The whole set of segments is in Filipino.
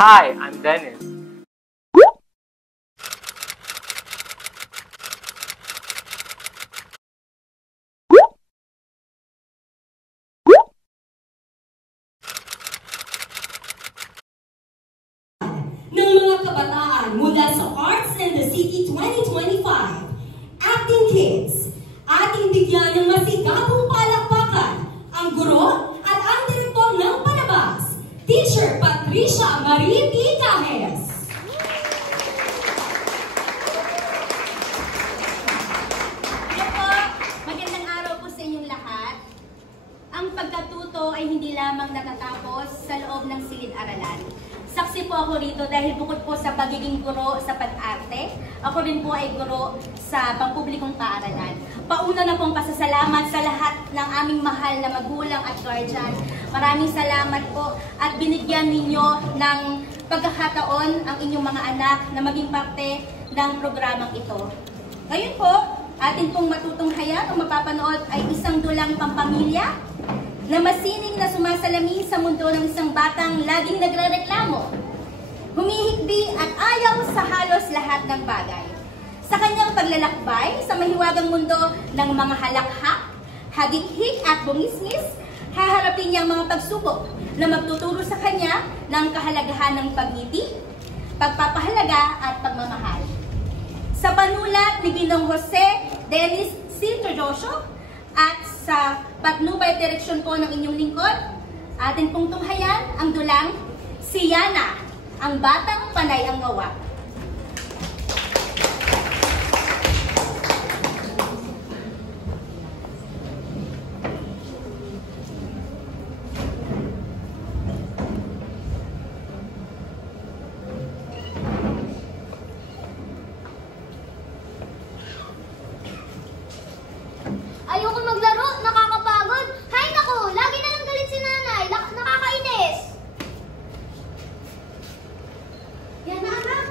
Hi, I'm Dennis. Ng mga kabataan mula sa Arts and the City 2025, Acting Kids, ating bigyan ng masigabong palakpakan ang guro at ang direktor ng palabas, Teacher Patricia Marie P. Cajes. Hello po, magandang araw po sa inyong lahat. Ang pagkatuto ay hindi lamang natatapos sa loob ng silid-aralan. Saksi po ako rito dahil bukod po sa pagiging guro sa pag-arte, ako rin po ay guro sa pampublikong paaralan. Pauna na pong pasasalamat sa lahat ng aming mahal na magulang at guardian. Maraming salamat po at binigyan ninyo ng pagkakataon ang inyong mga anak na maging parte ng programang ito. Ngayon po, atin pong matutunghayan o mapapanood ay isang dulang pampamilya na masining na sumasalamin sa mundo ng isang batang laging nagrereklamo, humihikbi at ayaw sa halos lahat ng bagay. Sa kanyang paglalakbay sa mahiwagang mundo ng mga halakhak, hagik-hik at bungisngis, haharapin niya ang mga pagsubok na magtuturo sa kanya ng kahalagahan ng pag-ibig, pagpapahalaga at pagmamahal. Sa panulat ni Ginong Jose Dennis C. Trodosio at sa patnubay direksyon po ng inyong lingkod, atin pong tunghayan ang dulang Si Yana, ang batang panay ang ngawa. Ayoko maglaro, nakakapagod. Hay naku, lagi na lang galit si nanay. Nakakainis. Yan na anak,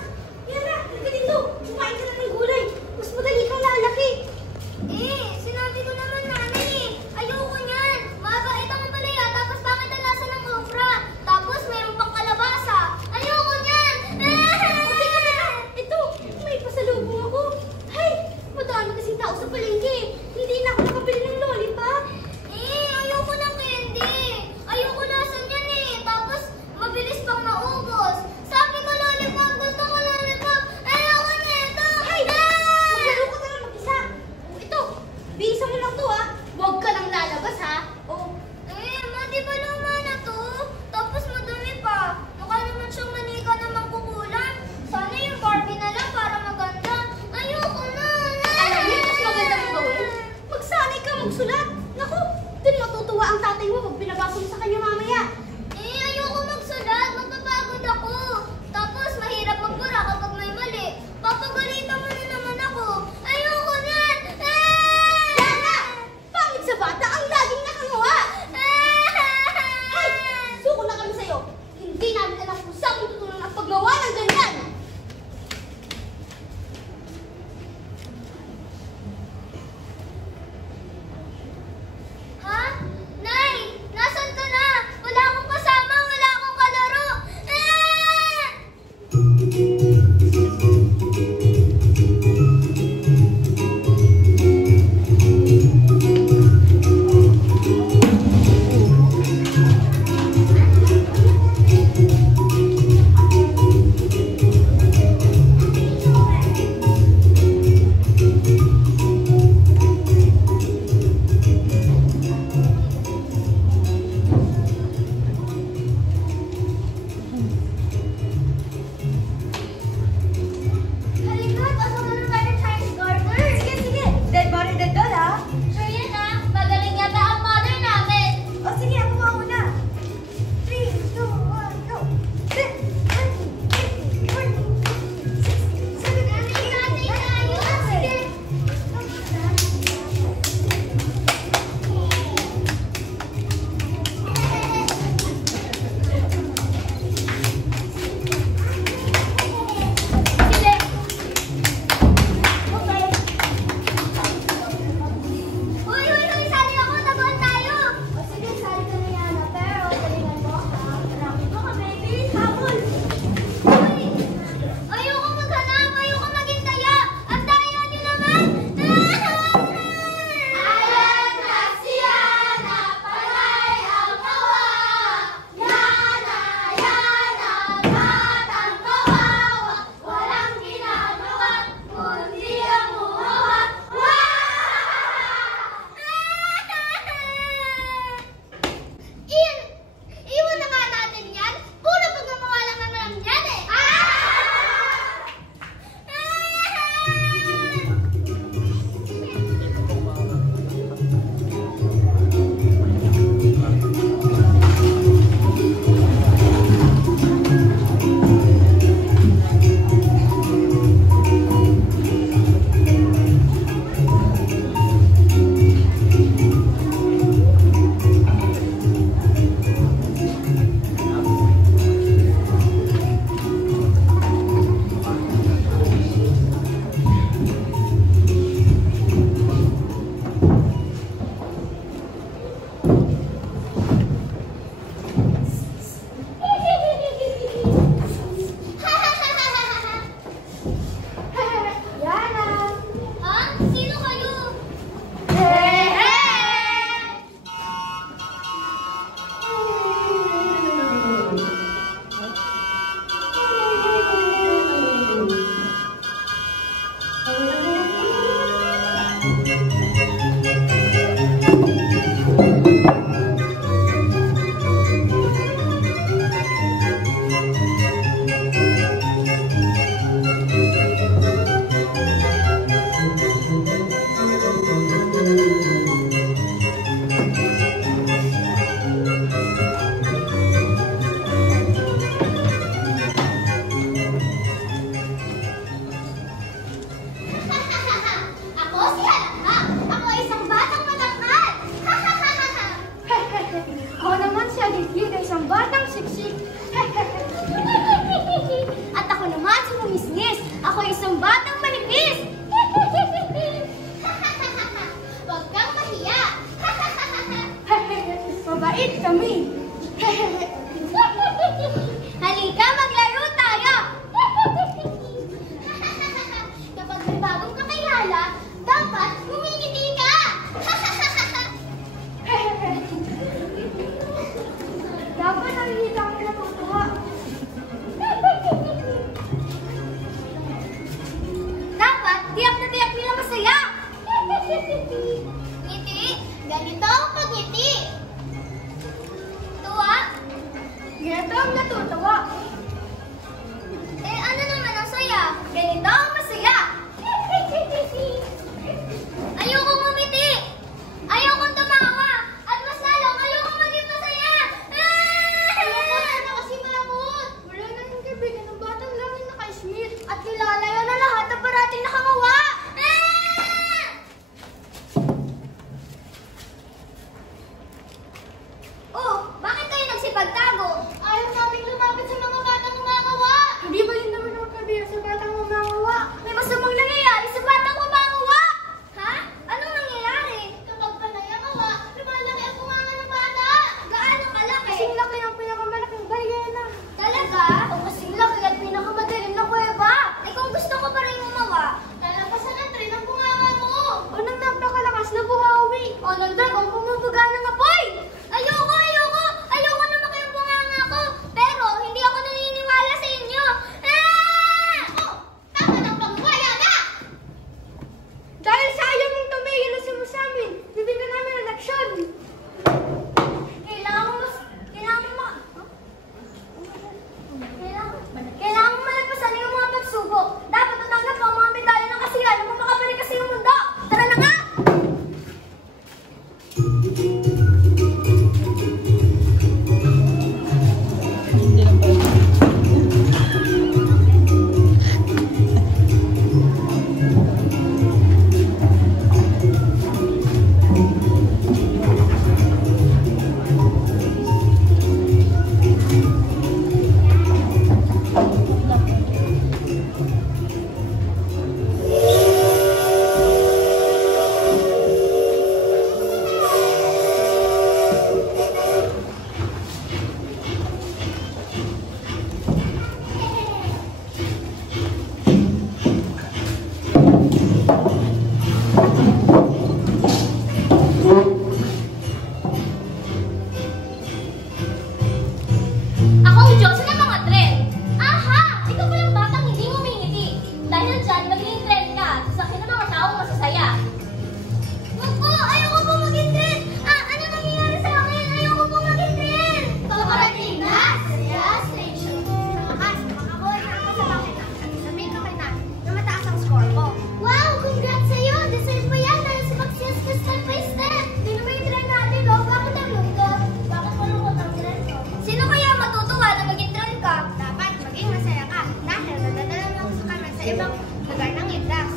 ibang lugar ng ligtas.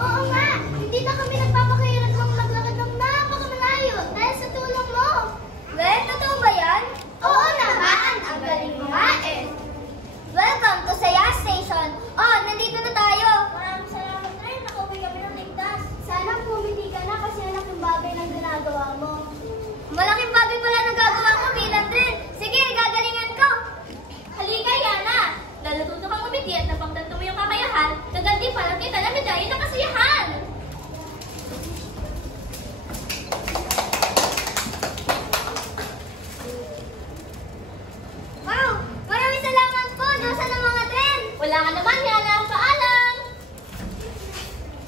Oo nga, hindi na kami nagpapakahirap ng maglakad ng napakamalayo dahil sa tulong mo. Well, totoo ba yan? Oo naman, ang galing mo nga eh. Welcome to Saya Station. Oh, nandito na tayo. Maraming salamat rin, nakauwi kami ng ligtas. Sana pumiti ka na kasi malaking bagay ng ginagawa mo. Malaking bagay pala ng gagawa ko, bilang rin. Sige, gagalingan ko. Halika, Yana. Nalututo kang umiti at napagtanto mo yung kakayahan, kaganti parang kita na medalya ng kasiyahan. Wow! Maraming salamat po! Doon ng mga tren! Wala ka naman, Yana. Paalam!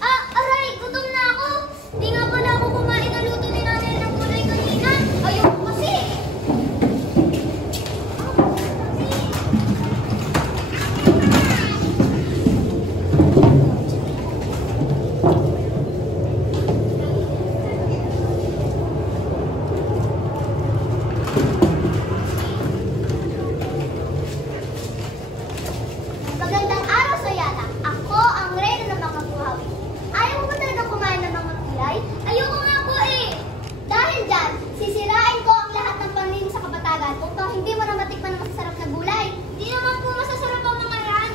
Ah, aray! Gutom na ako! Di nga pala ako kumain ng luto ni nanay ng gulay kanina. Ayoko kasi! Magandang araw, Soyana. Ako ang reyna ng mga buhawi. Ayaw mo ba talaga kumain ng mga gulay? Ayoko nga po eh. Dahil dyan, sisirain ko ang lahat ng panin sa kabatagan upang hindi mo na matikman ang masasarap na gulay. Di naman po masasarap ang mga yan.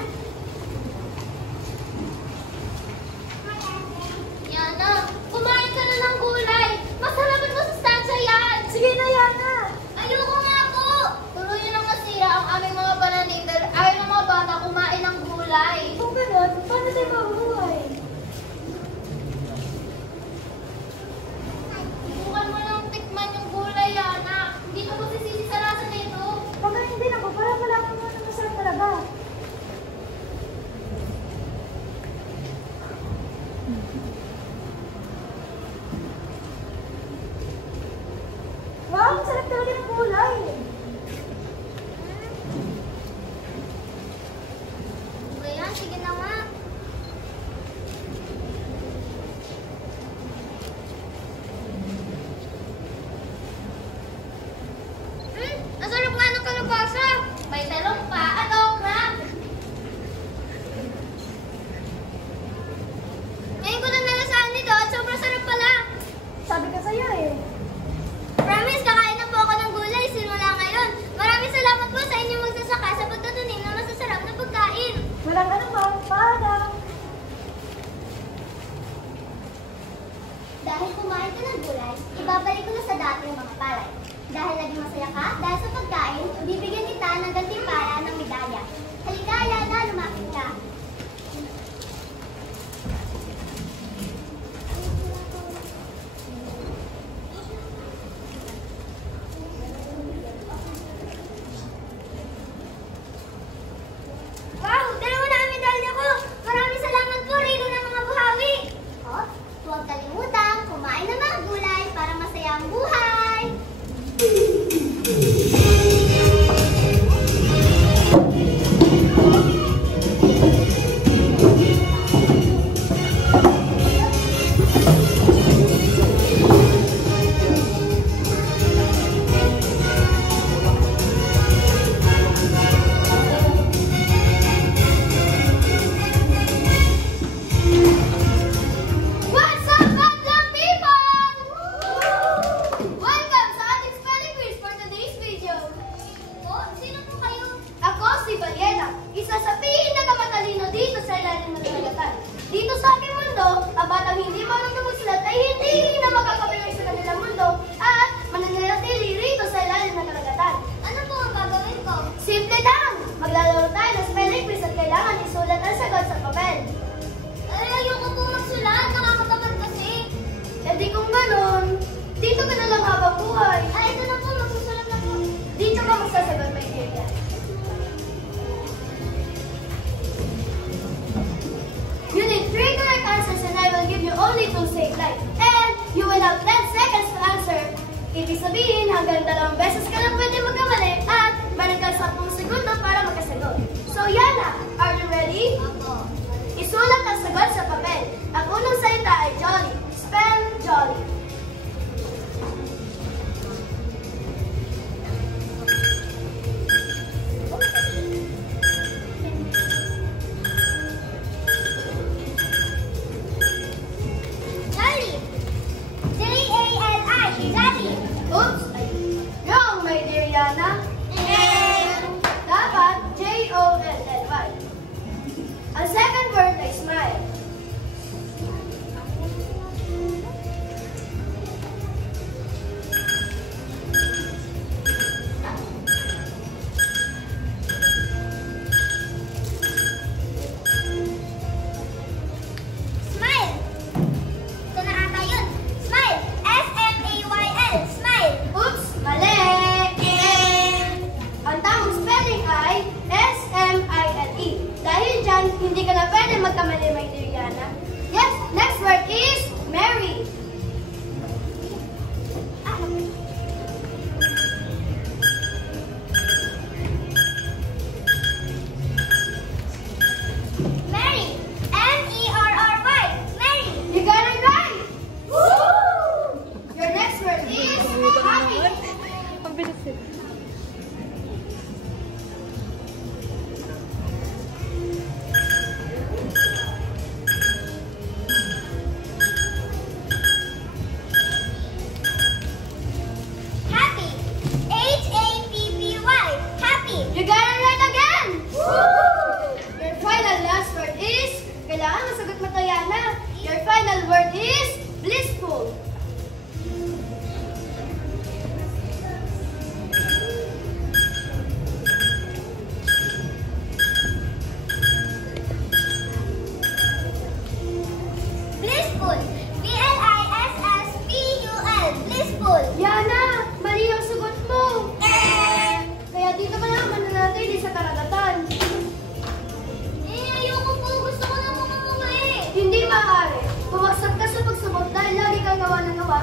Yana, kumain ka na ng gulay. Masarap at masustansya yan. Sige na, Yana. Ayoko nga po. Tuloy na masira ang aming mga pananim dahil ayaw ng mga bata kumain ng gulay. Kung gano'n, paano tayo mabuhay? Subukan mo lang tikman yung gulay, Yana. Hindi ko magsisisi sa lasa nito. Pagayin din ako para malaman mo na masarap talaga. Wow, sarap talaga ng gulay. Ayan, sige na nga. Ang sarap nga ng kalabasa. May talong pa. Ano nga? Ngayon ko lang nalasahan nito at sobrang sarap pala. Sabi ka sa'yo eh. Promise, kakain na po ako ng gulay simula ngayon. Maraming salamat po sa inyong magsasaka sa pagtatunin ng masasarap na pagkain. Walang anuman, paalam. Dahil kumain ka ng gulay, ibabalik ko na sa dati yung mga palay. Dahil naging masaya ka, dahil sa pagkain, bibigyan kita ng gantimpala ng medalya. Halika, Yana, lumapit ka. Wow! Dalawa na ang medalya ko! Maraming salamat po, Rino ng mga buhawi! Oh, huwag kalimutan, kumain ng mga gulay para masaya ang buhay! What's up, Bandang people? Welcome sa ating spelling quiz for today's video. Oh, sino po kayo? Ako si Valiena, isa sa pinakamatalino dito sa ilalim ng karagatan. Dito sa aking mundo, ang batang hindi marunong magsulat ay hindi na makakapigay sa kanilang mundo at mananatili rito sa ilalim ng karagatan. Ano po ang gagawin ko? Simple lang! Maglalaro tayo ng spelling quiz at kailangan isulat ang sagot sa papel. Ay, ayoko po magsulat. Nakakatakot kasi. Eh di kung ganon, dito ka na lang habang buhay. Ay, ito na po. Magsusulat na po. Dito ka magsasagot, my dear yan. You need 3 correct answers and I will give you only 2 safe lives. And you will have 10 seconds to answer. Ibig sabihin, hanggang 2 beses ka lang pwede magkamali at meron ka 10 segundo para magkasagot. So, Yana, are you ready? Ako. Isulat ang sagot sa papel. Ang unang salita ay jolly. Spell jolly.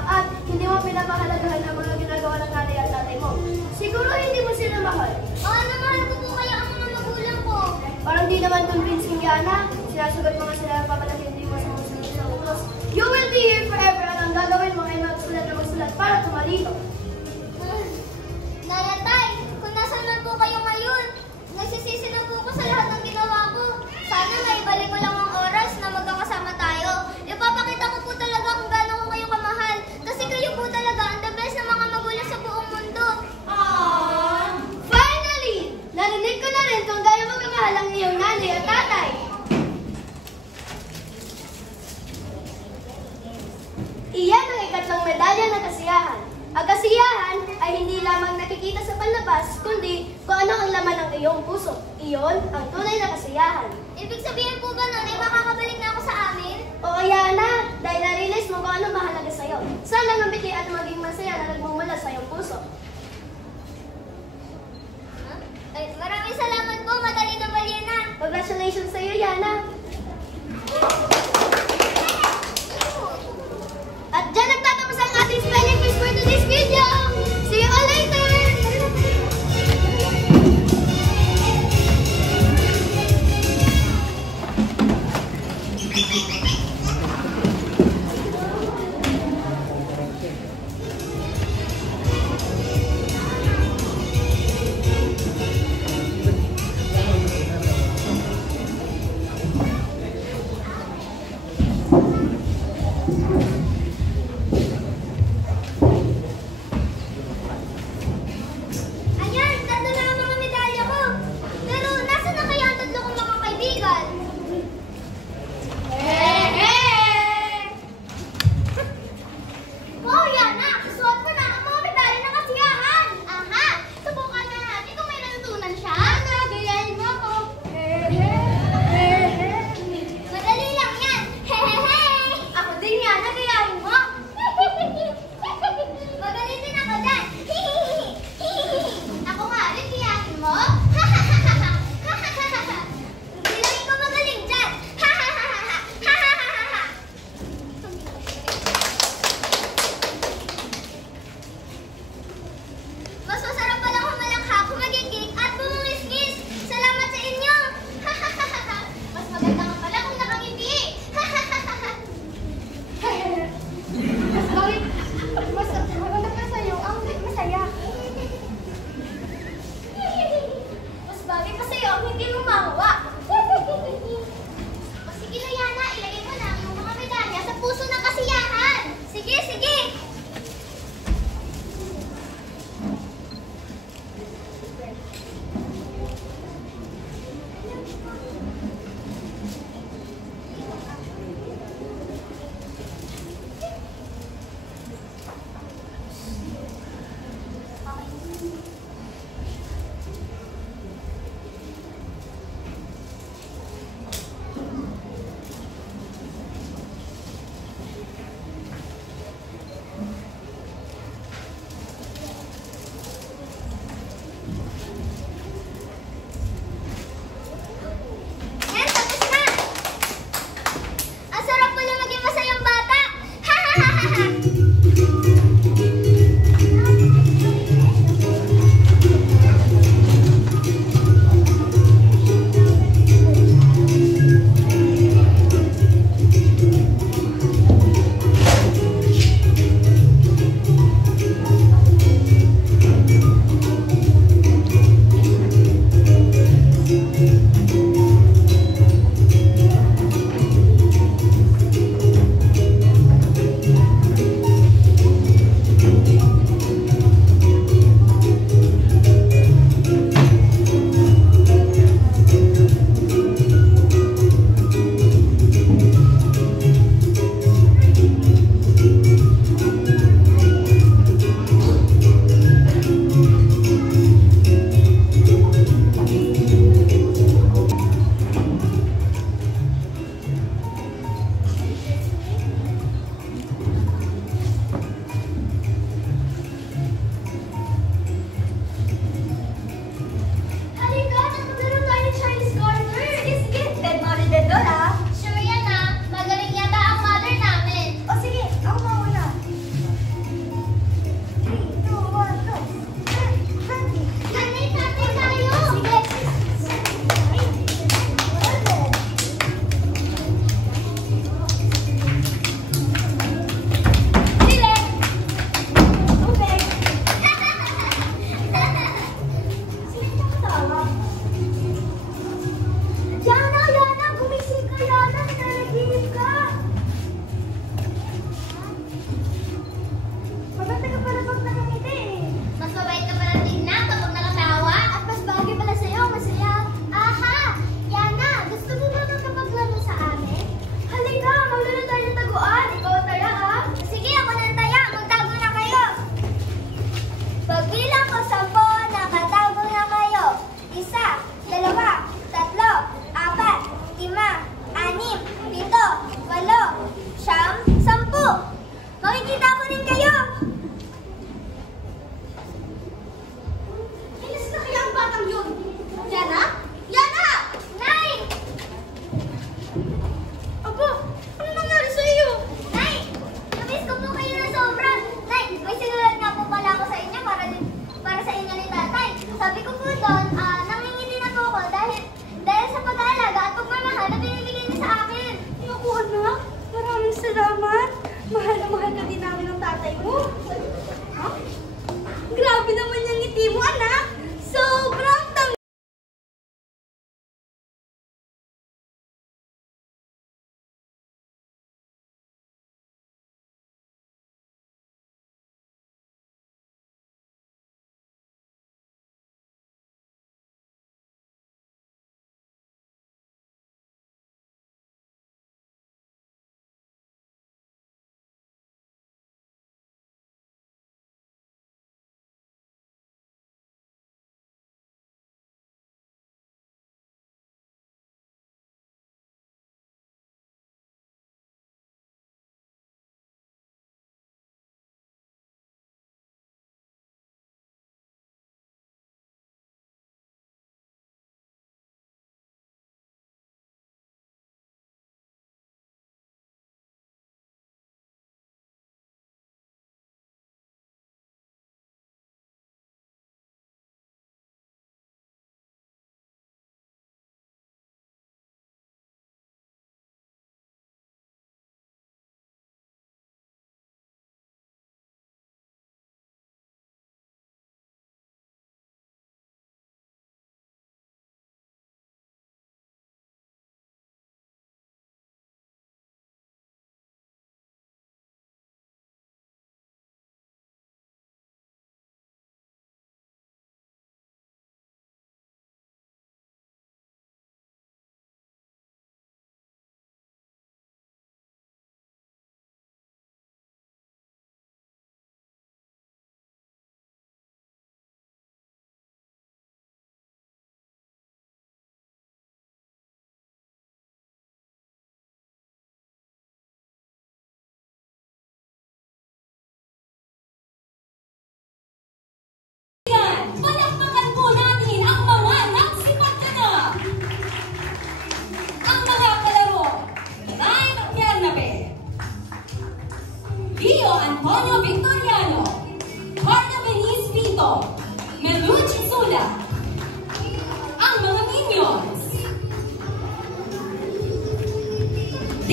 at hindi mo pinapahalagahan ang mga ginagawa ng nanay at tatay mo. Siguro hindi mo sila mahal. Na mahal ko po kaya ang mga magulang ko. Parang di naman convincing, Yana. Sinasagot mo nga sila ang papalaking mo sa musunod sa utos. You will be here forever at ang gagawin mo ay magsulat na magsulat para tumalito. Nayatay, kung nasan man po kayo ngayon, nagsisisi na po ko sa lahat ng ginawa ko. Sana maibalik ko lang ang oras na magkakasama tayo. Ipapakita ko po talaga kung gaano ko kayo kamahal. Kasi kayo po talaga ang the best na mga magulang sa buong mundo. Aww! Finally! Narinig ko na rin kung gaano mo kamahal ang iyong nanay at tatay. Iyan ang ikatlong medalya ng kasiyahan. Ang kasiyahan ay hindi lamang nakikita sa panlabas, kundi kung ano ang laman ng iyong puso. Iyon ang tunay na kasiyahan. Ibig sabihin po ba nun ay makakabalik na ako sa amin? Oo, Yana, dahil na-realize mo kung ano mahalaga sa'yo. Sana mabiti at maging masaya na nagmumula sa iyong puso. Ay, maraming salamat po, Matalino Balyena. Congratulations sa iyo, Yana. At dyan nagtatapos ang ating spelling quiz for today's video. See you all later!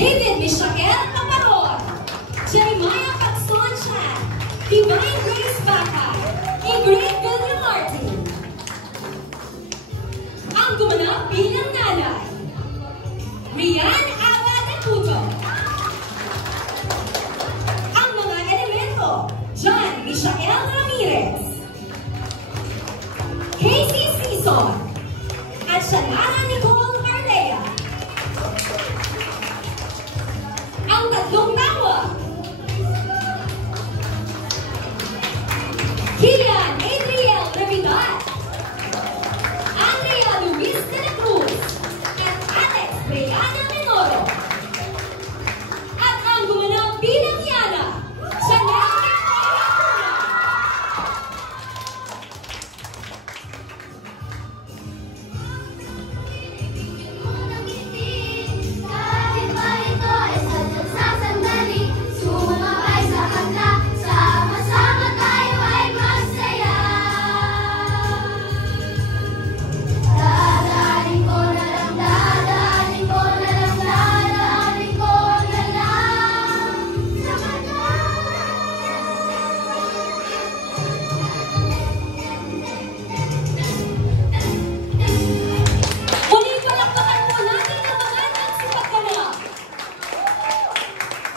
David Michael Paparon, Jeremiah Pagsoncha, Divine Grace Bacay, Ingrid Villamartin. Ang gumanap bilang nanay, Rian Awa Caputo. Ang mga elemento, John Michael Ramirez, Casey Sison, at Shanara Nicole Arlea. Ang tatlong tawa, Kian Adriel Navidad, Andrea Luis de la Cruz, at Alex Brianna Menoro. At ang gumanap bilang Yana, Chanel Victoria Cuna. Kahit ba ito ay sadyang sasandali, sumabay sa handa, sama-sama tayo ay masaya. Dadaanin ko na lang, dadaanin ko na lang, dadaanin ko na lang sa kanya. Muling palakpakan po natin ang mga nagsipagganap.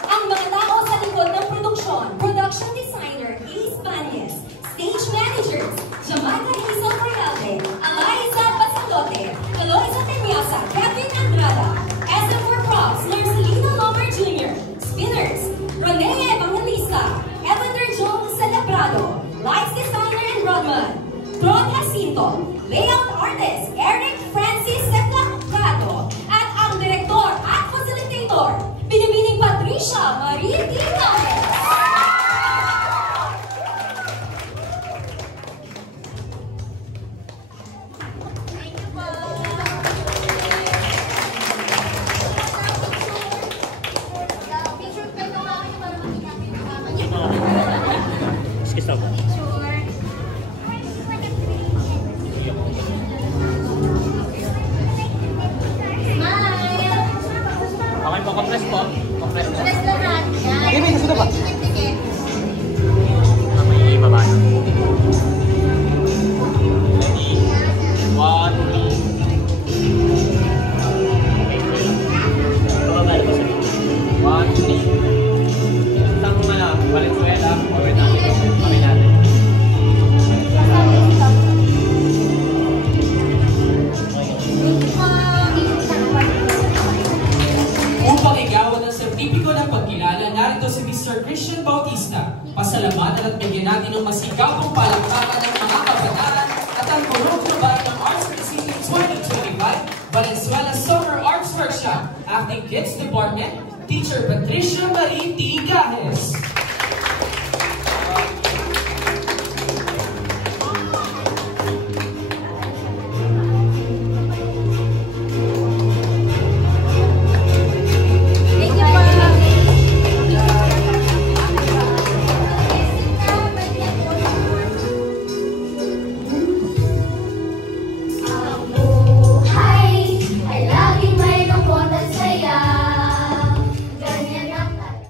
Ang mga tao sa likod ng produksyon, production designer, Ace Banyes, stage managers, Jamaica Hazel Corralde, Eliza Pasandote, Eloisa Tenyasa, Kevin Andrada, SM4 Props, Marcelino Lomer Jr., Spinners, Ronea Evangelista, Evander Jones Celebrado, Lights Designer and Rodman, Tron Jacinto, Layout Artist, Eric Francis Seclacrado, at ang direktor at facilitator, Binibining Patricia Marie Tigales. Thank you po. Picture pa ito namin para makikapin na naman niya. Excuse ako. Picture. Smile! Okay po, compress po. Compress po. Press lahat. Yan. May gusto ba? Tikit-tikit. May baba na. Ready? 1, 2. Bababa na ba sa 1, 2. Isang Valenzuela. Forward natin. Kami natin. Upang igawan ang sertipiko ng pagkilala, narito si Mr. Christian Bautista. Pasalamatan at bigyan natin ng masigabong palakpakan ng mga kabataan at ang purong trabaho ng Arts for the City 2025 Valenzuela Summer Arts Workshop, Acting Kids Department, Teacher Patricia Marie Tigales.